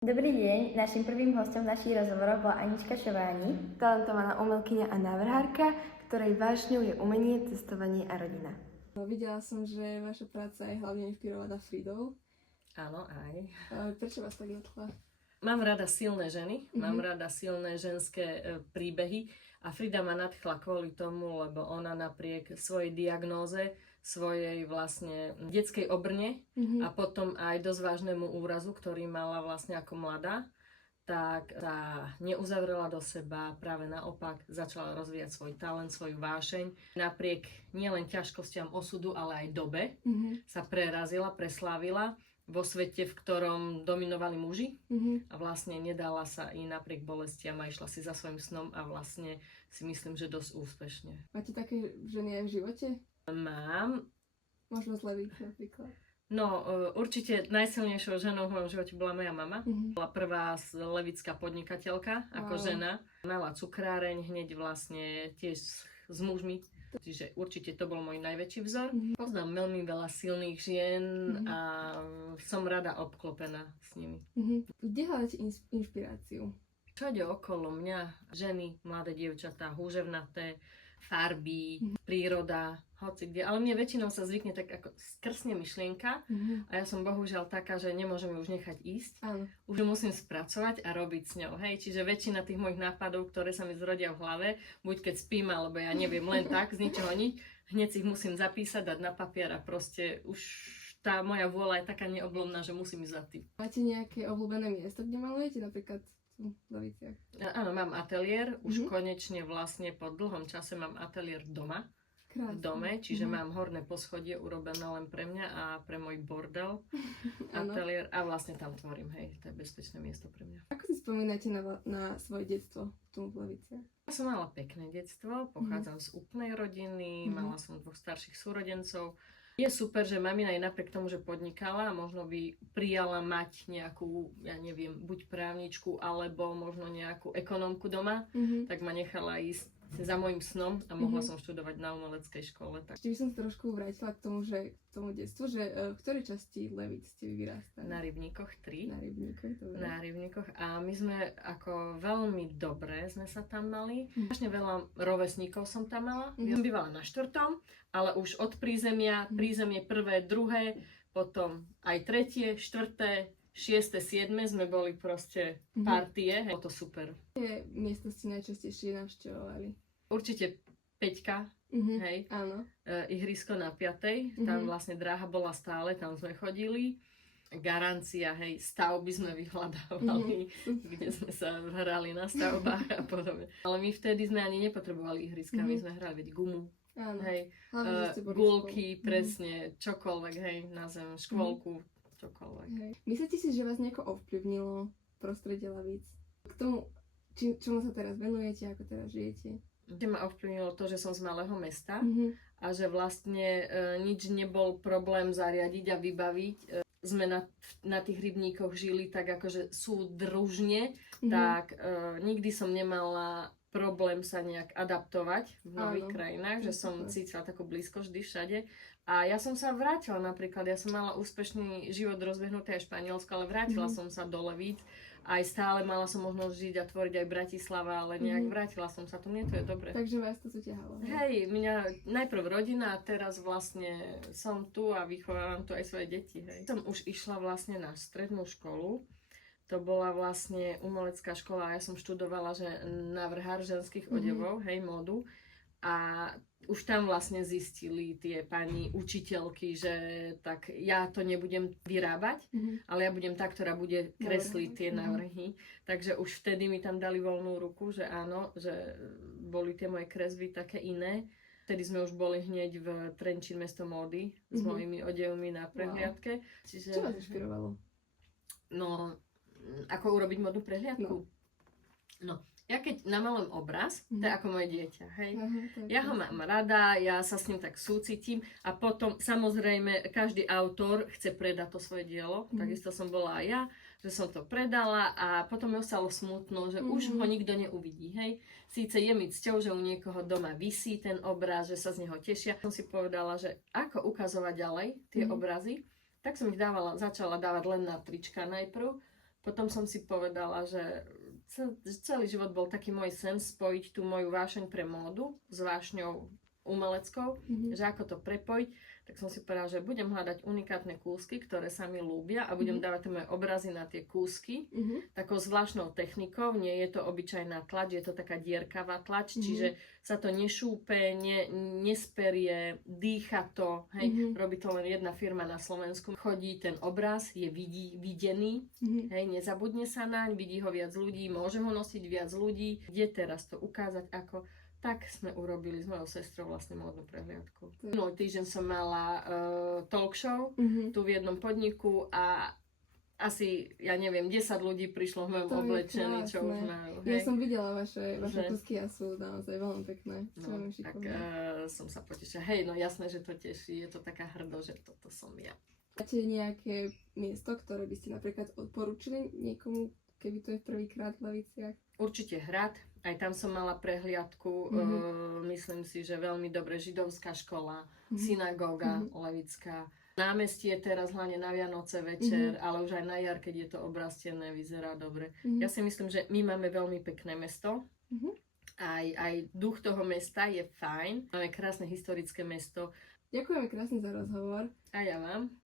Dobrý deň, našim prvým hostom našich rozhovorov bola Anička Šováni. Talentovaná umelkyňa a návrhárka, ktorej vášňou je umenie, cestovanie a rodina. Videla som, že vaša práca je hlavne inšpirovaná Fridou. Áno, aj. Prečo vás tak nadchla? Mám rada silné ženy, mám rada silné ženské príbehy a Frida ma nadchla kvôli tomu, lebo ona napriek svojej diagnóze, svojej vlastne detskej obrne a potom aj dosť vážnemu úrazu, ktorý mala vlastne ako mladá, tak sa neuzavrela do seba, práve naopak začala rozvíjať svoj talent, svoju vášeň. Napriek nielen ťažkostiam osudu, ale aj dobe sa prerazila, preslávila vo svete, v ktorom dominovali muži a vlastne nedala sa i napriek bolestiam a išla si za svojím snom a vlastne si myslím, že dosť úspešne. Máte také ženy aj v živote? Mám. Môžeme zleviť napríklad. No, určite najsilnejšou ženou v mojom živote bola moja mama. Bola prvá levická podnikateľka ako žena. Mala cukráreň hneď vlastne tiež s mužmi. Čiže určite to bol môj najväčší vzor. Poznám veľmi veľa silných žien a som rada obklopená s nimi. Kde hľadáte inšpiráciu? Všade okolo mňa ženy, mladé dievčatá, húževnaté, farby, príroda, hoci kde. Ale mne väčšinou sa zvykne tak ako skrsne myšlienka a ja som bohužiaľ taká, že nemôžem ju už nechať ísť. Áno. Už ju musím spracovať a robiť s ňou. Hej, čiže väčšina tých mojich nápadov, ktoré sa mi zrodia v hlave, buď keď spím, alebo ja neviem, len tak, z ničoho nič, hneď si ich musím zapísať, dať na papier a proste už tá moja vôľa je taká neoblomná, že musím ísť za tým. Máte nejaké obľúbené miesto, kde malujete? Napríklad v Leviciach? Áno, mám ateliér. Už konečne vlastne po dlhom čase mám ateliér doma. Krásne. V dome, čiže mám horné poschodie urobené len pre mňa a pre môj bordel ateliér a vlastne tam tvorím, hej, to je bezpečné miesto pre mňa. Ako si spomínate na svoje detstvo tu v Leviciach? Ja som mala pekné detstvo, pochádzam z úplnej rodiny, mala som 2 starších súrodencov. Je super, že mamina aj napriek tomu, že podnikala, možno by prijala mať nejakú, ja neviem, buď právničku, alebo možno nejakú ekonómku doma, tak ma nechala ísť za môjim snom a mohla som študovať na umeleckej škole. Tak. Ešte by som sa trošku vrátila k tomu detstvu, že v ktorej časti Levic ste vy vyrástali? Na Rybníkoch 3. Na Rybníkoch, dobre. Na Rybníkoch a my sme ako veľmi dobre sme sa tam mali. Strašne veľa rovesníkov som tam mala. Ja som bývala na 4., ale už od prízemie 1., 2., potom aj 3., 4., 6., 7. sme boli proste partie. Bolo to super. Aké miesto ste najčastejšie navštevovali? Určite 5, hej. Áno. Ihrisko na 5. Tam vlastne dráha bola stále, tam sme chodili. Garancia, hej, stavby sme vyhľadávali, kde sme sa hrali na stavbách a podobne. Ale my vtedy sme ani nepotrebovali ihriska, my sme hrali veď gumu. Áno. Hej, Hlavne, gulky, presne, čokoľvek, hej, na zem, škôlku, čokoľvek. Hej. Myslíte si, že vás nejako ovplyvnilo prostredie Lavíc? K tomu, čomu sa teraz venujete, ako teraz žijete? Kde ma ovplyvnilo to, že som z malého mesta a že vlastne nič nebol problém zariadiť a vybaviť. Sme na tých rybníkoch žili tak akože súdružne, tak nikdy som nemala problém sa nejak adaptovať v nových krajinách, že som cítila takú blízko vždy všade. A ja som sa vrátila napríklad, ja som mala úspešný život rozbehnutý aj v Španielsku, ale vrátila som sa do Levíc. Aj stále mala som možnosť žiť a tvoriť aj v Bratislava, ale nejak vrátila som sa tu, mne to je dobre. Takže vás to zaťahalo. Hej, mňa najprv rodina a teraz vlastne som tu a vychovávam tu aj svoje deti. Hej. Som už išla vlastne na strednú školu. To bola vlastne umelecká škola a ja som študovala, že návrhár ženských odevov, hej, módu. A už tam vlastne zistili tie pani učiteľky, že tak ja to nebudem vyrábať, ale ja budem tá, ktorá bude kresliť tie návrhy. Takže už vtedy mi tam dali voľnú ruku, že áno, že boli tie moje kresby také iné. Vtedy sme už boli hneď v Trenčín mesto módy s mojimi odevmi na prehliadke. Čiže, čo vás inšpirovalo? No, ako urobiť modnú prehliadku? No, ja keď namalujem obraz, to je ako moje dieťa, hej. Ja ho mám rada, ja sa s ním tak súcitím a potom samozrejme každý autor chce predať to svoje dielo, takisto som bola aj ja, že som to predala a potom mi ostalo smutno, že už ho nikto neuvidí, hej. Síce je mi cťou, že u niekoho doma visí ten obraz, že sa z neho tešia. Som si povedala, že ako ukazovať ďalej tie obrazy, tak som ich začala dávať len na trička najprv. Potom som si povedala, že celý život bol taký môj sen spojiť tú moju vášeň pre módu s vášňou umeleckou, že ako to prepojiť, tak som si povedala, že budem hľadať unikátne kúsky, ktoré sa mi ľúbia a budem dávať tie moje obrazy na tie kúsky takou zvláštnou technikou, nie je to obyčajná tlač, je to taká dierkavá tlač, čiže sa to nešúpe, nesperie, dýcha to, hej, robí to len jedna firma na Slovensku, chodí ten obraz, je videný, hej, nezabudne sa naň, vidí ho viac ľudí, môže ho nosiť viac ľudí, kde teraz to ukázať ako. Tak sme urobili s mojou sestrou vlastne módnu prehliadku. Minulý týždeň som mala talk show tu v jednom podniku a asi, ja neviem, 10 ľudí prišlo v mojom oblečení, čo už majú. Ja som videla vaše kúsky a sú naozaj veľmi pekné. No, tak som sa potešila. Hej, no jasné, že to teší, je to taká hrdosť, že toto som ja. Máte nejaké miesto, ktoré by ste napríklad odporúčili niekomu, keby to je prvýkrát v Leviciach? Určite Hrad, aj tam som mala prehliadku, myslím si, že veľmi dobre, židovská škola, synagóga levická. Námestie teraz hlavne na Vianoce večer, ale už aj na jar, keď je to obrastené, vyzerá dobre. Ja si myslím, že my máme veľmi pekné mesto. Aj duch toho mesta je fajn. Máme krásne historické mesto. Ďakujeme krásne za rozhovor. A ja vám.